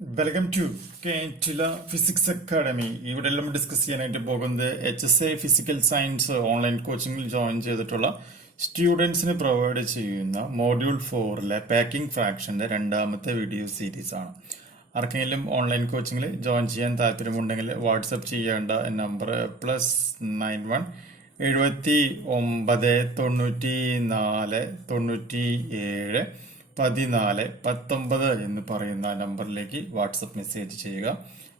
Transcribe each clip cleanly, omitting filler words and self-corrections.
Welcome to Kantila Physics Academy. ഇവിടെ നമ്മൾ discuss ചെയ്യാനായിട്ട് പോകുന്നത് HSA Physical Science ഓൺലൈൻ കോച്ചിങ്ങിൽ ജോയിൻ ചെയ്തിട്ടുള്ള സ്റ്റുഡൻസിന് പ്രൊവൈഡ് ചെയ്യുന്ന മോഡ്യൂൾ 4-ലെ പാക്കിംഗ് ഫ്രാക്ഷന്റെ രണ്ടാമത്തെ വീഡിയോ സീരീസ് ആണ്. ആർക്കെങ്കിലും ഓൺലൈൻ കോച്ചിങ്ങിൽ ജോയിൻ ചെയ്യാൻ താല്പര്യമുണ്ടെങ്കിൽ വാട്സപ്പ് ചെയ്യേണ്ട നമ്പർ +91 79 94 97 14-19 എന്ന് പറയുന്ന നമ്പറിലേക്ക് വാട്സപ്പ് മെസ്സേജ് ചെയ്യുക.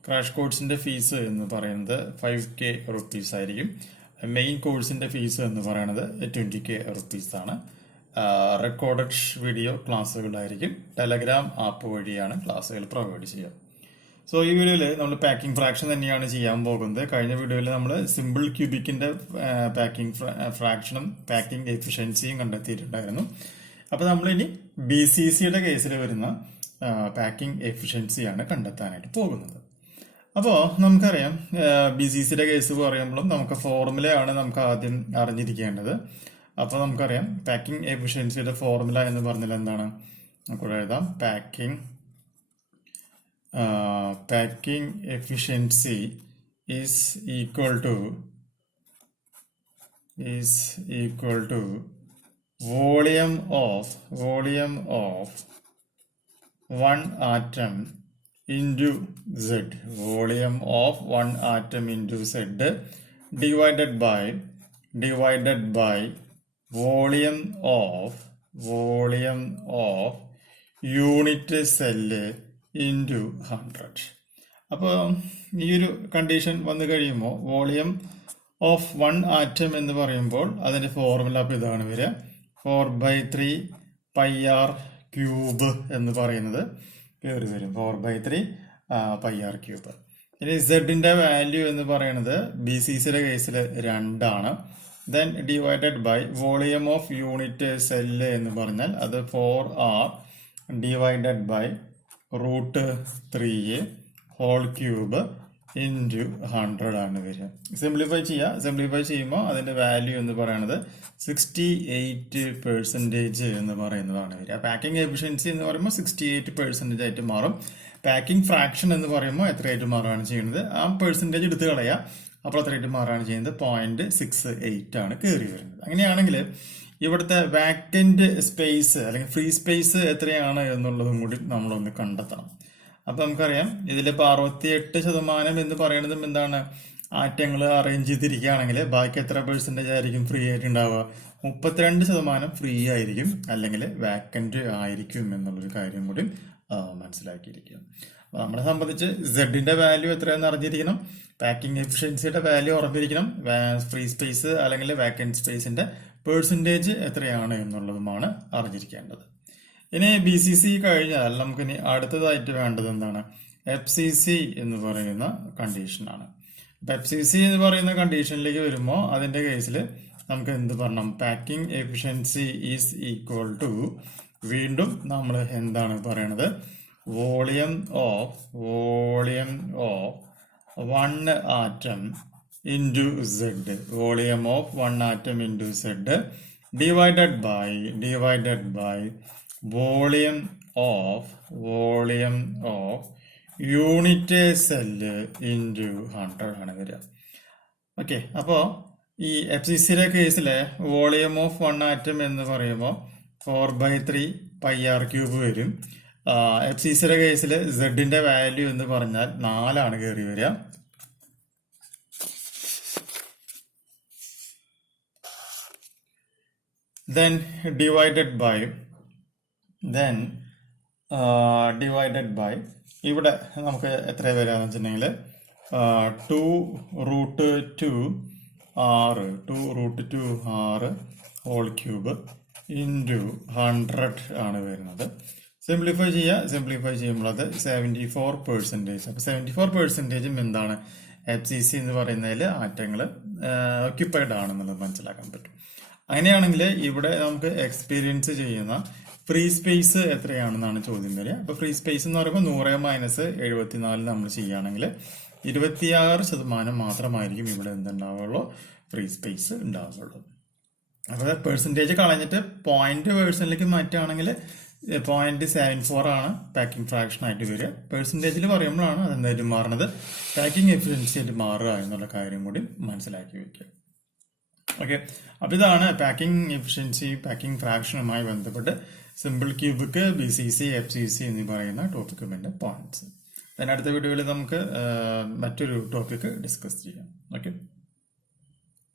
ക്രാഷ് കോഴ്സിന്റെ ഫീസ് എന്ന് പറയുന്നത് 5K റുപ്പീസ് ആയിരിക്കും. മെയിൻ കോഴ്സിന്റെ ഫീസ് എന്ന് പറയുന്നത് 20K റുപ്പീസ് ആണ്. റെക്കോർഡഡ് വീഡിയോ ക്ലാസ്സുകളായിരിക്കും. ടെലഗ്രാം ആപ്പ് വഴിയാണ് ക്ലാസ്സുകൾ പ്രൊവൈഡ് ചെയ്യുക. സോ ഈ വീഡിയോയിൽ നമ്മൾ പാക്കിംഗ് ഫ്രാക്ഷൻ തന്നെയാണ് ചെയ്യാൻ പോകുന്നത്. കഴിഞ്ഞ വീഡിയോയിൽ നമ്മൾ സിമ്പിൾ ക്യൂബിക്കിന്റെ പാക്കിംഗ് ഫ്രാക്ഷനും പാക്കിംഗ് എഫിഷ്യൻസിയും കണ്ടെത്തിയിട്ടുണ്ടായിരുന്നു. അപ്പോൾ നമ്മളിനി BCCയുടെ കേസിൽ വരുന്ന പാക്കിംഗ് എഫിഷ്യൻസിയാണ് കണ്ടെത്താനായിട്ട് പോകുന്നത്. അപ്പോൾ നമുക്കറിയാം BCCയുടെ കേസ് പറയുമ്പോഴും നമുക്ക് ഫോർമുലയാണ് നമുക്ക് ആദ്യം അറിഞ്ഞിരിക്കേണ്ടത്. അപ്പോൾ നമുക്കറിയാം പാക്കിംഗ് എഫിഷ്യൻസിയുടെ ഫോർമുല എന്ന് പറഞ്ഞാൽ എന്താണ്? നമുക്ക് എഴുതാം. Packing efficiency is equal to volume of one atom into Z. Volume of one atom into Z divided by volume of unit cell into 100. അപ്പോൾ ഈ ഒരു കണ്ടീഷൻ വന്നു കഴിയുമ്പോൾ വോളിയം ഓഫ് 1 ആറ്റം എന്ന് പറയുമ്പോൾ അതിന്റെ ഫോർമുല അപ്പോൾ ഇതാണ് വരിക. 4/3 πr³ എന്ന് പറയുന്നത് കയറി വരും. 4/3 πr³. ഇനി സെഡിന്റെ വാല്യൂ എന്ന് പറയുന്നത് BCCയുടെ കേസിൽ 2 ആണ്. Then divided by volume of unit cell എന്ന് പറഞ്ഞാൽ അത് 4r divided by √3 whole cube into 100 ആണ് വരിക. സിംപ്ലിഫൈ ചെയ്യുമ്പോൾ അതിന്റെ വാല്യൂ എന്ന് പറയുന്നത് 68% എന്ന് പറയുന്നതാണ് വരിക. പാക്കിംഗ് എഫിഷ്യൻസി എന്ന് പറയുമ്പോൾ 68% ആയിട്ട് മാറും. പാക്കിംഗ് ഫ്രാക്ഷൻ എന്ന് പറയുമ്പോൾ എത്രയായിട്ട് മാറുകയാണ് ചെയ്യുന്നത്? ആ പെർസെൻറ്റേജ് എടുത്ത് കളയുക. അപ്പോൾ എത്രയായിട്ട് മാറുകയാണ് ചെയ്യുന്നത്? 0.68 ആണ് കയറി വരുന്നത്. അങ്ങനെയാണെങ്കിൽ ഇവിടുത്തെ വാക്കന്റ് സ്പേസ് അല്ലെങ്കിൽ ഫ്രീ സ്പേസ് എത്രയാണ് എന്നുള്ളതും കൂടി നമ്മളൊന്ന് കണ്ടെത്തണം. അപ്പൊ നമുക്കറിയാം ഇതിലിപ്പോ 68% എന്ന് പറയുന്നതും എന്താണ്? ആറ്റങ്ങൾ അറേഞ്ച് ചെയ്തിരിക്കുകയാണെങ്കിൽ ബാക്കി എത്ര പെർസെന്റേജ് ആയിരിക്കും ഫ്രീ ആയിട്ട് ഉണ്ടാവുക? 32% ഫ്രീ ആയിരിക്കും, അല്ലെങ്കിൽ വാക്കന്റ് ആയിരിക്കും എന്നുള്ളൊരു കാര്യം കൂടി മനസ്സിലാക്കിയിരിക്കുക. അപ്പൊ നമ്മളെ സംബന്ധിച്ച് സെഡിന്റെ വാല്യൂ എത്രയെന്ന് അറിഞ്ഞിരിക്കണം, പാക്കിംഗ് എഫിഷ്യൻസിയുടെ വാല്യൂ ഉറപ്പിരിക്കണം, ഫ്രീ സ്പേസ് അല്ലെങ്കിൽ വാക്കന്റ് സ്പേസിന്റെ പെർസെന്റേജ് എത്രയാണ് എന്നുള്ളതുമാണ് അറിഞ്ഞിരിക്കേണ്ടത്. ഇനി BCC കഴിഞ്ഞാൽ നമുക്കിനി അടുത്തതായിട്ട് വേണ്ടത് എന്താണ്? FCC എന്ന് പറയുന്ന കണ്ടീഷനാണ്. FCC എന്ന് പറയുന്ന കണ്ടീഷനിലേക്ക് വരുമ്പോൾ അതിന്റെ കേസിൽ നമുക്ക് എന്ത് പറയണം? Packing efficiency is equal to, വീണ്ടും നമ്മൾ എന്താണ് പറയണത്? Volume of 1 atom into Z. Volume of 1 atom into Z divided by volume of unit cell into 100 ആണ് വരിക. ഓക്കെ, അപ്പോൾ ഈ FCCയുടെ കേസിലെ വോളിയം ഓഫ് 1 ആറ്റം എന്ന് പറയുമ്പോൾ 4/3 πr³ വരും. FCCയുടെ കേസിൽ സെഡിന്റെ വാല്യൂ എന്ന് പറഞ്ഞാൽ 4 ആണ് കയറി വരിക. Then divided by ഇവിടെ നമുക്ക് എത്ര വരാന്ന് വെച്ചിട്ടുണ്ടെങ്കിൽ 2√2r ഹോൾ ക്യൂബ് ഇൻറ്റു 100 ആണ് വരുന്നത്. സിംപ്ലിഫൈ ചെയ്യുമ്പോൾ അത് 74%. അപ്പൊ 74% എന്താണ്? FCC എന്ന് പറയുന്നതിൽ ആറ്റങ്ങൾ ഓക്യുപ്പൈഡ് ആണെന്നുള്ളത് മനസ്സിലാക്കാൻ പറ്റും. അങ്ങനെയാണെങ്കിൽ ഇവിടെ നമുക്ക് എക്സ്പീരിയൻസ് ചെയ്യുന്ന ഫ്രീ സ്പേസ് എത്രയാണെന്നാണ് ചോദ്യം വരിക. അപ്പൊ ഫ്രീ സ്പേസ് എന്ന് പറയുമ്പോൾ 100 - 74 നമ്മൾ ചെയ്യുകയാണെങ്കിൽ 26% മാത്രമായിരിക്കും ഇവിടെ എന്തുണ്ടാവുള്ളൂ? ഫ്രീ സ്പേസ് ഉണ്ടാവുള്ളൂ. അപ്പോൾ പെർസെൻറ്റേജ് കളഞ്ഞിട്ട് പോയിന്റ് വേഴ്സണിലേക്ക് മാറ്റുകയാണെങ്കിൽ 0.74 ആണ് പാക്കിംഗ് ഫ്രാക്ഷൻ ആയിട്ട് വരിക. പെർസെൻറ്റേജിൽ പറയുമ്പോഴാണ് അതെന്തായിട്ട് മാറുന്നത്, പാക്കിംഗ് എഫിഷ്യൻസി ആയിട്ട് മാറുക എന്നുള്ള കാര്യം കൂടി മനസ്സിലാക്കി വെക്കുക. ഓക്കെ, അപ്പോൾ ഇതാണ് പാക്കിംഗ് എഫിഷ്യൻസി, പാക്കിംഗ് ഫ്രാക്ഷനുമായി ബന്ധപ്പെട്ട് സിമ്പിൾ ക്യൂബിക്, BCC, FCC എന്നീ പറയുന്ന ടോപ്പിക്കുകളുടെ പോയിന്റ്സ്. അടുത്ത വീഡിയോയിൽ നമുക്ക് മറ്റൊരു ടോപ്പിക്ക് ഡിസ്കസ് ചെയ്യാം. ഓക്കെ.